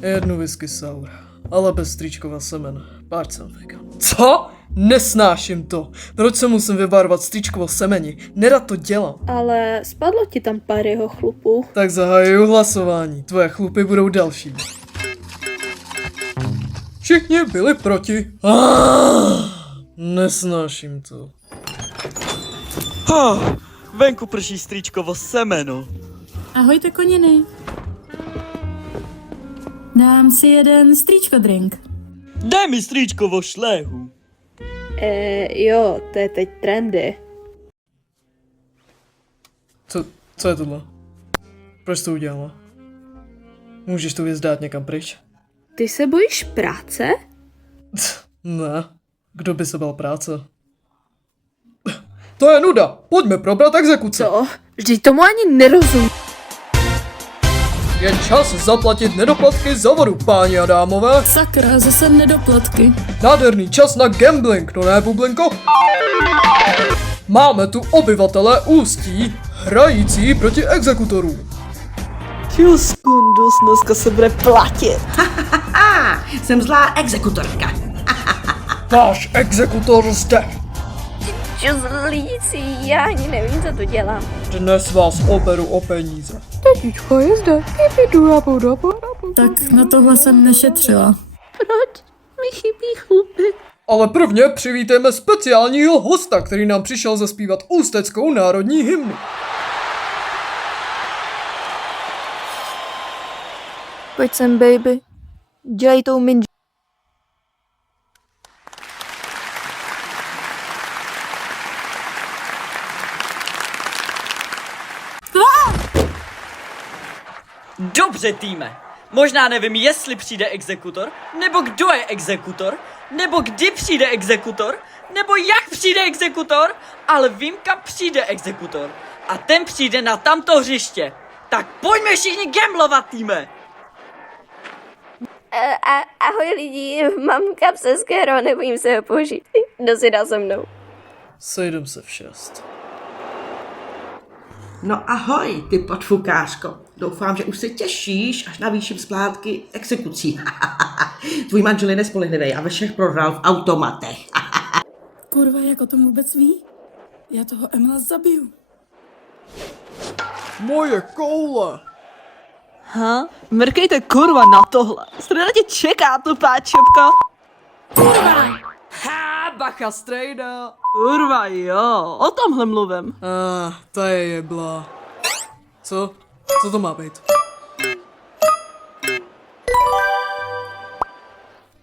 Jednu whisky sour, ale bez strýčkova semen. Páč jsem vegan. Co? Nesnáším to. Proč se musím vyvarovat strýčkovo semeni? Nerad to dělám. Ale spadlo ti tam pár jeho chlupů. Tak zahajuju hlasování. Tvoje chlupy budou další. Všichni byli proti. Nesnáším to. Venku prší strýčkovo semeno. Ahojte koniny. Dám si jeden strýčko drink. Dej mi strýčkovo šléhu. Jo, to je teď trendy. Co je tohle? Proč to udělala? Můžeš tu věc dát někam pryč? Ty se bojíš práce? Ne. Kdo by se bál práce? To je nuda. Pojďme probrat exekuce. Co? Vždyť tomu ani nerozumím. Je čas zaplatit nedoplatky za vodu, páni a dámové. Sakra, zase nedoplatky. Nádherný čas na gambling, no ne, bublinko? Máme tu obyvatele Ústí, hrající proti exekutorům. Skundus, dneska se bude platit. Jsem zlá exekutorka. Váš exekutor zde. Čuzlící, já ani nevím, co tu dělám. Dnes vás oberu o peníze. Tetičko je zde. Tak na tohle jsem nešetřila. Proč mi chybí chlupy? Ale prvně přivítejme speciálního hosta, který nám přišel zaspívat ústeckou národní hymnu. Pojď sem, baby. Dělej tou min... Dobře, týme. Možná nevím, jestli přijde exekutor, nebo kdo je exekutor, nebo kdy přijde exekutor, nebo jak přijde exekutor, ale vím, kam přijde exekutor. A ten přijde na tamto hřiště. Tak pojďme všichni gamblovat, týme. Ahoj lidi, mám kapse z Kero, nebojím se ho použít. Kdo si dá se mnou? Sejdem se v 6. No ahoj, ty podfukářko. Doufám, že už se těšíš, až navýším splátky exekucí. Tvůj manžel je nespolehlivý a ve všech prohrál v automatech. Kurva, jak o tom vůbec ví? Já toho Emila zabiju. Moje koule. Mrkejte kurva na tohle. Strana tě čeká, to páčopko. Bacha strejda. Kurva jo, o tomhle mluvím. To je jebla. Co? Co to má být?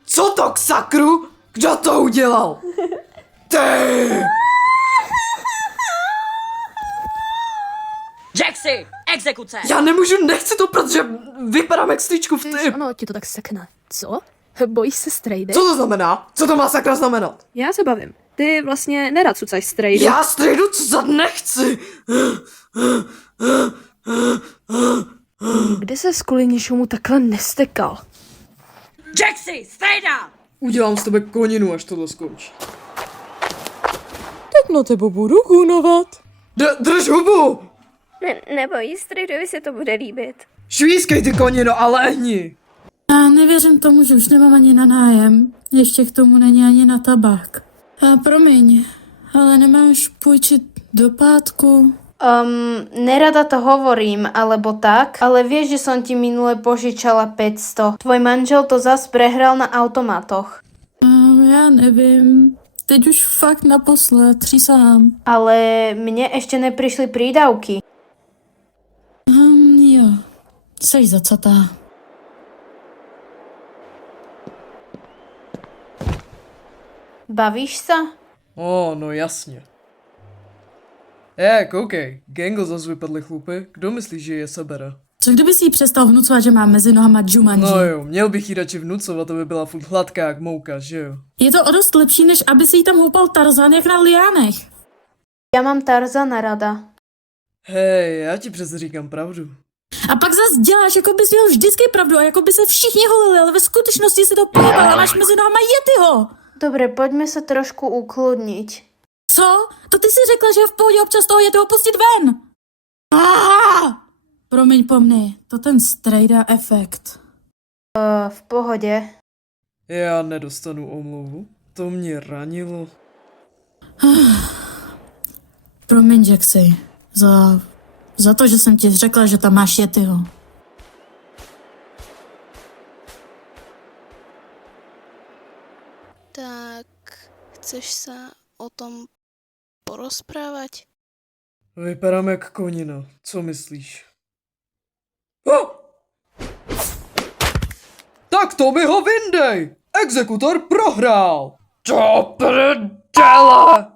Co to k sakru? Kdo to udělal? Ty! Jaxi, exekuce. Já nemůžu, nechci to, protože vypadám jak strýčku v typ. Ono ti to tak sekne. Co? Bojíš se strejdy? Co to znamená? Co to má sakra znamenat? Já se bavím. Ty vlastně nerad cucaj strejdy. Já strejdu cucat nechci. Kdy se kvůli něčemu takhle nestekal? Jaxi, strejda. Udělám z tebe koninu, až tohle skončí. Teď na tebo budu gunovat. Drž hubu! Neboj, strejdovi se to bude líbit. Švískej ty konino a lehni! Já nevěřím tomu, že už nemám ani na nájem. Ještě k tomu není ani na tabák. A promiň, ale nemáš půjčit do pátku? Nerada to hovorím, alebo tak, ale vieš, že som ti minule požičala 500. Tvoj manžel to zas prehral na automatoch. Já nevím. Teď už fakt naposled, přísahám. Ale mne ešte neprišli prídavky. Jo, seš zacatá. Bavíš sa? No jasně. Koukej, Gangle zase vypadly chlupy. Kdo myslí, že je sebere? Co kdyby si jí přestal vnucovat, že má mezi nohama Jumanji? No jo, měl bych jí radši vnucovat, aby byla furt hladká jak mouka, že jo? Je to o dost lepší, než aby si jí tam houpal Tarzan jak na liánech. Ja mám Tarzana rada. Hej, já ti přece říkám pravdu. A pak zas děláš, jako bys měl vždycky pravdu a jako by se všichni holili, ale ve skutečnosti si to pojebal a máš mezi nohama Yetiho. Dobre, poďme sa trošku ukludniť. Co? To ty si řekla, že je v pohodě občas toho Yetiho pustit ven. Promiň po mně, to ten strejda efekt. V pohode. Já nedostanu omluvu. To mě ranilo. Promiň, Jaxi, za to, že jsem ti řekla, že tam máš Yetiho. Tak chceš sa o tom porozprávať? Vypadám jak konina. Co myslíš? Oh! Tak to mi ho vyndej! Exekutor prohrál! To prdele!